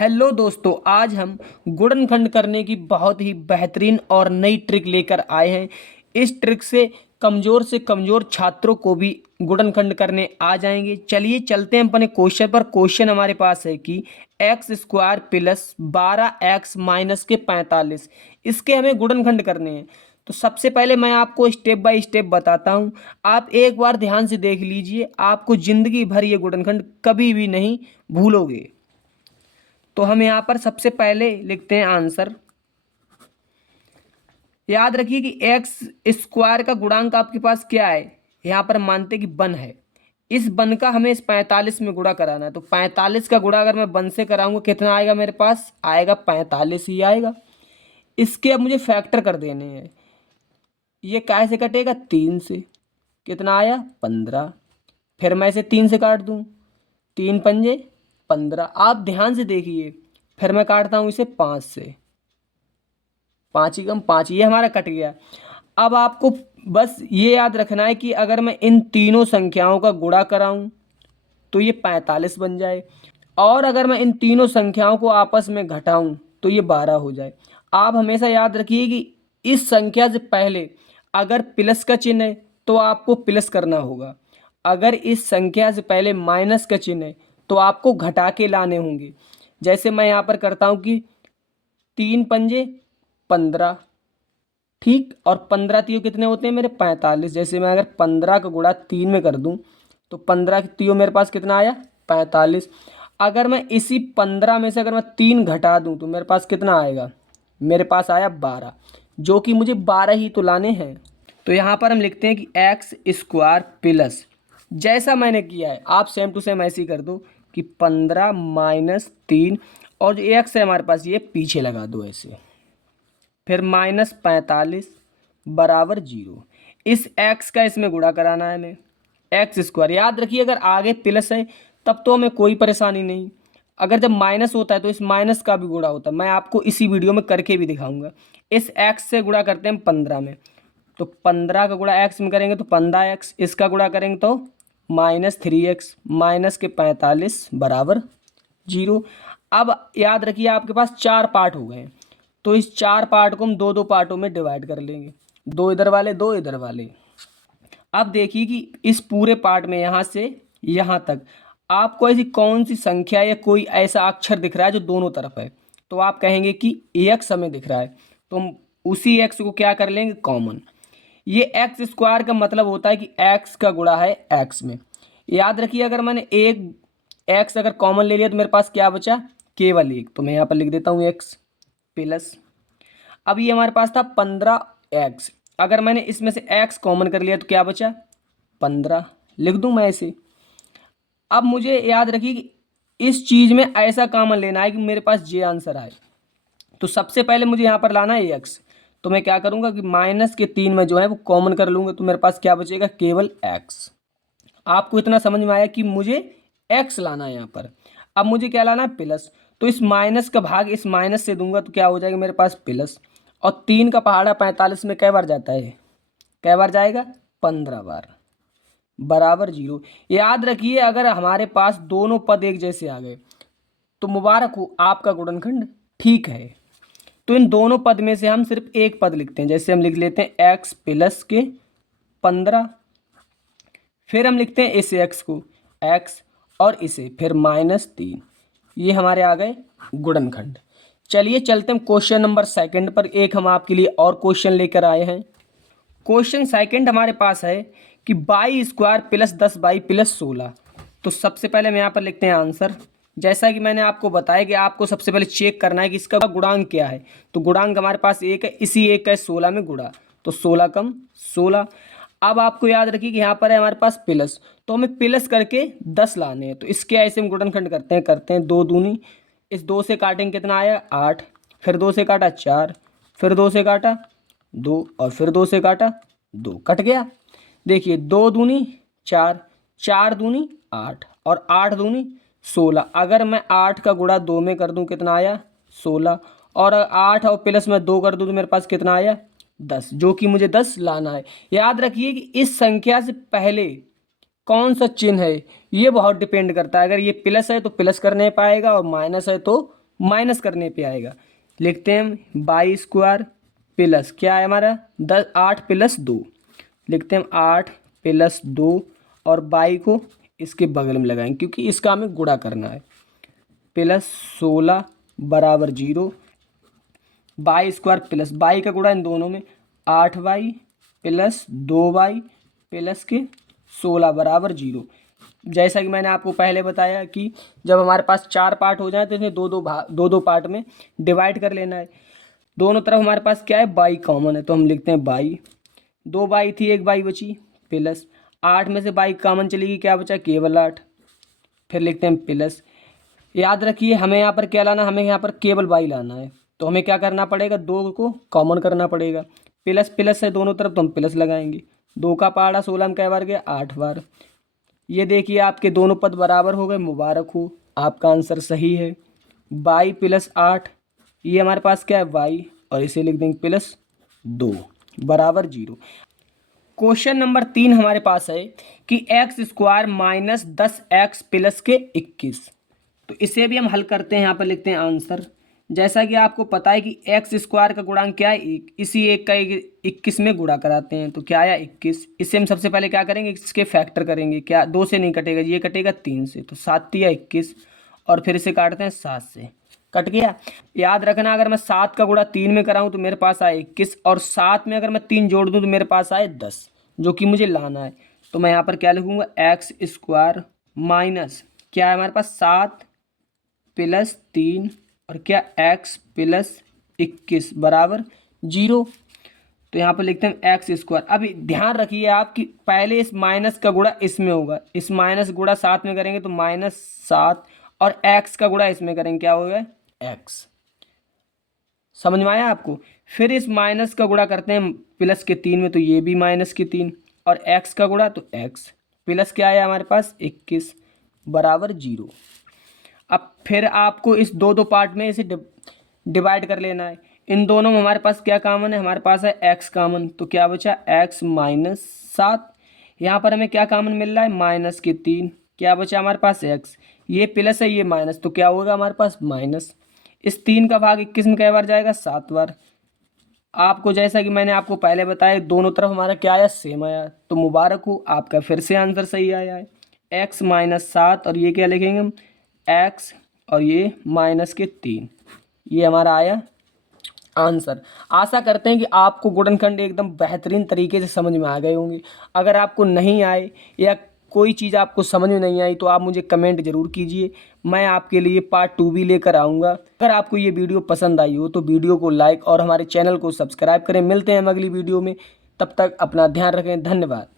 Hello दोस्तों, आज हम गुणनखंड करने की बहुत ही बेहतरीन और नई ट्रिक लेकर आए हैं। इस ट्रिक से कमज़ोर छात्रों को भी गुणनखंड करने आ जाएंगे। चलिए चलते हैं अपने क्वेश्चन पर। क्वेश्चन हमारे पास है कि x square plus 12x minus के 45, इसके हमें गुणनखंड करने हैं। तो सबसे पहले मैं आपको स्टेप बाय स्टेप बताता हूँ। आप एक बार ध्यान से देख लीजिए, आपको ज़िंदगी भर ये गुणनखंड कभी भी नहीं भूलोगे। तो हम यहाँ पर सबसे पहले लिखते हैं आंसर। याद रखिए कि एक्स स्क्वायर का गुणांक आपके पास क्या है, यहाँ पर मानते हैं कि 1 है। इस 1 का हमें इस 45 में गुणा कराना है। तो 45 का गुणा अगर मैं 1 से कराऊंगा कितना आएगा, मेरे पास आएगा 45 ही आएगा। इसके अब मुझे फैक्टर कर देने हैं। ये काय से कटेगा, 3 से। कितना आया, 15। फिर मैं इसे 3 से काट दूं, 3 पंजे 15। आप ध्यान से देखिए, फिर मैं काटता हूँ इसे 5 से, 5 ही कम 5, ये हमारा कट गया। अब आपको बस ये याद रखना है कि अगर मैं इन तीनों संख्याओं का गुणा कराऊं तो ये 45 बन जाए, और अगर मैं इन तीनों संख्याओं को आपस में घटाऊं तो ये 12 हो जाए। आप हमेशा याद रखिए कि इस संख्या से पहले अगर प्लस का चिन्ह है तो आपको प्लस करना होगा, अगर इस संख्या से पहले माइनस का चिन्ह है तो आपको घटा के लाने होंगे। जैसे मैं यहाँ पर करता हूँ कि 3 पंजे 15, ठीक, और 15 तीय कितने होते हैं मेरे, 45। जैसे मैं अगर 15 का गुणा 3 में कर दूं तो 15 तीय मेरे पास कितना आया, 45। अगर मैं इसी 15 में से अगर मैं 3 घटा दूं तो मेरे पास कितना आएगा, मेरे पास आया 12, जो कि मुझे 12 ही तो लाने हैं। तो यहाँ पर हम लिखते हैं कि एक्स स्क्वायर प्लस, जैसा मैंने किया है आप सेम टू सेम ऐसे ही कर दो कि 15 माइनस 3, और जो एक्स है हमारे पास ये पीछे लगा दो ऐसे, फिर माइनस 45 बराबर 0। इस एक्स का इसमें गुणा कराना है हमें, एक्स स्क्वायर। याद रखिए अगर आगे प्लस है तब तो हमें कोई परेशानी नहीं, अगर जब माइनस होता है तो इस माइनस का भी गुणा होता है। मैं आपको इसी वीडियो में करके भी दिखाऊंगा। इस एक्स से गुणा करते हैं 15 में, तो 15 का गुणा एक्स में करेंगे तो 15x, इसका गुणा करेंगे तो -3x माइनस के 45 बराबर 0। अब याद रखिए आपके पास 4 पार्ट हो गए, तो इस 4 पार्ट को हम दो दो पार्टों में डिवाइड कर लेंगे, 2 इधर वाले 2 इधर वाले। अब देखिए कि इस पूरे पार्ट में यहाँ से यहाँ तक आपको ऐसी कौन सी संख्या या कोई ऐसा अक्षर दिख रहा है जो दोनों तरफ है, तो आप कहेंगे कि एक्स हमें दिख रहा है, तो हम उसी एक्स को क्या कर लेंगे, कॉमन। ये एक्स स्क्वायर का मतलब होता है कि एक्स का गुणा है एक्स में। याद रखिए अगर मैंने एक एक्स अगर कॉमन ले लिया तो मेरे पास क्या बचा, केवल एक। तो मैं यहाँ पर लिख देता हूँ एक्स प्लस, अब ये हमारे पास था 15x, अगर मैंने इसमें से x कॉमन कर लिया तो क्या बचा, 15 लिख दूं मैं इसे। अब मुझे याद रखिए कि इस चीज़ में ऐसा कॉमन लेना है कि मेरे पास जे आंसर आए। तो सबसे पहले मुझे यहाँ पर लाना है x, तो मैं क्या करूँगा कि माइनस के 3 में जो है वो कॉमन कर लूँगा, तो मेरे पास क्या बचेगा, केवल x। आपको इतना समझ में आया कि मुझे x लाना है यहाँ पर। अब मुझे क्या लाना है, प्लस। तो इस माइनस का भाग इस माइनस से दूंगा तो क्या हो जाएगा मेरे पास, प्लस। और 3 का पहाड़ा 45 में कै बार जाता है, कै बार जाएगा, 15 बार, बराबर 0। याद रखिए अगर हमारे पास दोनों पद एक जैसे आ गए तो मुबारक हो, आपका गुणनखंड ठीक है। तो इन दोनों पद में से हम सिर्फ एक पद लिखते हैं। जैसे हम लिख लेते हैं x प्लस के 15, फिर हम लिखते हैं इस x को x, और इसे फिर -3। ये हमारे आ गए गुणनखंड। चलिए चलते हैं क्वेश्चन नंबर सेकंड पर। एक हम आपके लिए और क्वेश्चन लेकर आए हैं। क्वेश्चन सेकंड हमारे पास है कि by square plus 10y plus 16। तो सबसे पहले हम यहाँ पर लिखते हैं आंसर। जैसा कि मैंने आपको बताया कि आपको सबसे पहले चेक करना है कि इसका गुणांक क्या है। तो गुणांक हमारे पास एक है, इसी एक का 16 में गुणा, तो 16 कम 16। अब आपको याद रखिए कि यहाँ पर है हमारे पास प्लस, तो हमें प्लस करके 10 लाने हैं। तो इसके ऐसे हम गुणनखंड करते हैं 2 दूनी, इस 2 से काटेंगे कितना आया, 8, फिर 2 से काटा 4, फिर 2 से काटा 2, और फिर 2 से काटा 2, कट गया। देखिए 2 दूनी 4, 4 दूनी 8, और 8 दूनी 16। अगर मैं 8 का गुणा 2 में कर दूं कितना आया, 16, और 8 और प्लस में 2 कर दूं तो मेरे पास कितना आया, 10, जो कि मुझे 10 लाना है। याद रखिए कि इस संख्या से पहले कौन सा चिन्ह है ये बहुत डिपेंड करता है। अगर ये प्लस है तो प्लस कर नहीं पाएगा, और माइनस है तो माइनस करने पे आएगा। लिखते हैं हम वाई स्क्वायर प्लस क्या है हमारा 8 प्लस 2, लिखते हैं हम 8 प्लस 2 और वाई को इसके बगल में लगाएंगे क्योंकि इसका हमें गुणा करना है। प्लस 16 बराबर 0, वाई स्क्वायर प्लस वाई का गुणा इन दोनों में 8y प्लस 2y प्लस के 16 बराबर 0। जैसा कि मैंने आपको पहले बताया कि जब हमारे पास 4 पार्ट हो जाए तो इन्हें दो पार्ट में डिवाइड कर लेना है। दोनों तरफ हमारे पास क्या है y कॉमन है, तो हम लिखते हैं y, 2y थी 1y बची प्लस 8 में से y कॉमन चलेगी क्या बचा केवल 8, फिर लिखते हैं प्लस। याद रखिए हमें यहाँ पर क्या लाना, हमें यहाँ पर केवल y लाना है, तो हमें क्या करना पड़ेगा 2 को कॉमन करना पड़ेगा। प्लस प्लस है दोनों तरफ तो हम प्लस लगाएंगे, 2 का पहाड़ा 16 में कै बार गया 8 बार। ये देखिए आपके दोनों पद बराबर हो गए, मुबारक हो आपका आंसर सही है। y प्लस 8 ये हमारे पास क्या है y, और इसे लिख देंगे प्लस 2 बराबर 0। क्वेश्चन नंबर 3 हमारे पास है कि x square minus 10x plus के 21, तो इसे भी हम हल करते हैं। यहाँ पर लिखते हैं आंसर। जैसा कि आपको पता है कि एक्स स्क्वायर का गुणांक क्या है, इसी एक का 21 में गुणा कराते हैं, तो क्या आया 21। इससे हम सबसे पहले क्या करेंगे, इसके फैक्टर करेंगे। क्या 2 से नहीं कटेगा, ये कटेगा 3 से, तो 7 या 21 और फिर इसे काटते हैं 7 से, कट गया। याद रखना अगर मैं 7 का गुणा 3 में कराऊँ तो मेरे पास आए 21, और 7 में अगर मैं 3 जोड़ दूँ तो मेरे पास आए 10, जो कि मुझे लाना है। तो मैं यहाँ पर क्या लिखूँगा एक्स स्क्वायर माइनस क्या है हमारे पास 7 प्लस 3 और क्या x प्लस 21 बराबर 0। तो यहाँ पर लिखते हैं एक्स स्क्वायर। अभी ध्यान रखिए आप कि पहले इस माइनस का गुणा इसमें होगा, इस माइनस गुणा 7 में करेंगे तो -7, और x का गुणा इसमें करेंगे क्या होगा x। समझ में आया आपको। फिर इस माइनस का गुणा करते हैं प्लस के 3 में, तो ये भी -3, और x का गुणा तो x प्लस क्या आया हमारे पास 21 बराबर 0। अब फिर आपको इस दो पार्ट में इसे डिवाइड कर लेना है। इन दोनों में हमारे पास क्या कॉमन है, हमारे पास है x कॉमन, तो क्या बचा x -7। यहाँ पर हमें क्या कॉमन मिल रहा है -3, क्या बचा हमारे पास x, ये प्लस है ये माइनस, तो क्या होगा हमारे पास माइनस। इस 3 का भाग 21 में कै बार जाएगा 7 बार। आपको जैसा कि मैंने आपको पहले बताया दोनों तरफ हमारा क्या आया सेम आया, तो मुबारक हो आपका फिर से आंसर सही आया है x -7, और ये क्या लिखेंगे हम x और ये -3, ये हमारा आया आंसर। आशा करते हैं कि आपको गुणनखंड एकदम बेहतरीन तरीके से समझ में आ गए होंगे। अगर आपको नहीं आए या कोई चीज़ आपको समझ में नहीं आई तो आप मुझे कमेंट ज़रूर कीजिए, मैं आपके लिए पार्ट 2 भी लेकर आऊँगा। अगर आपको ये वीडियो पसंद आई हो तो वीडियो को लाइक और हमारे चैनल को सब्सक्राइब करें। मिलते हैं हम अगली वीडियो में, तब तक अपना ध्यान रखें। धन्यवाद।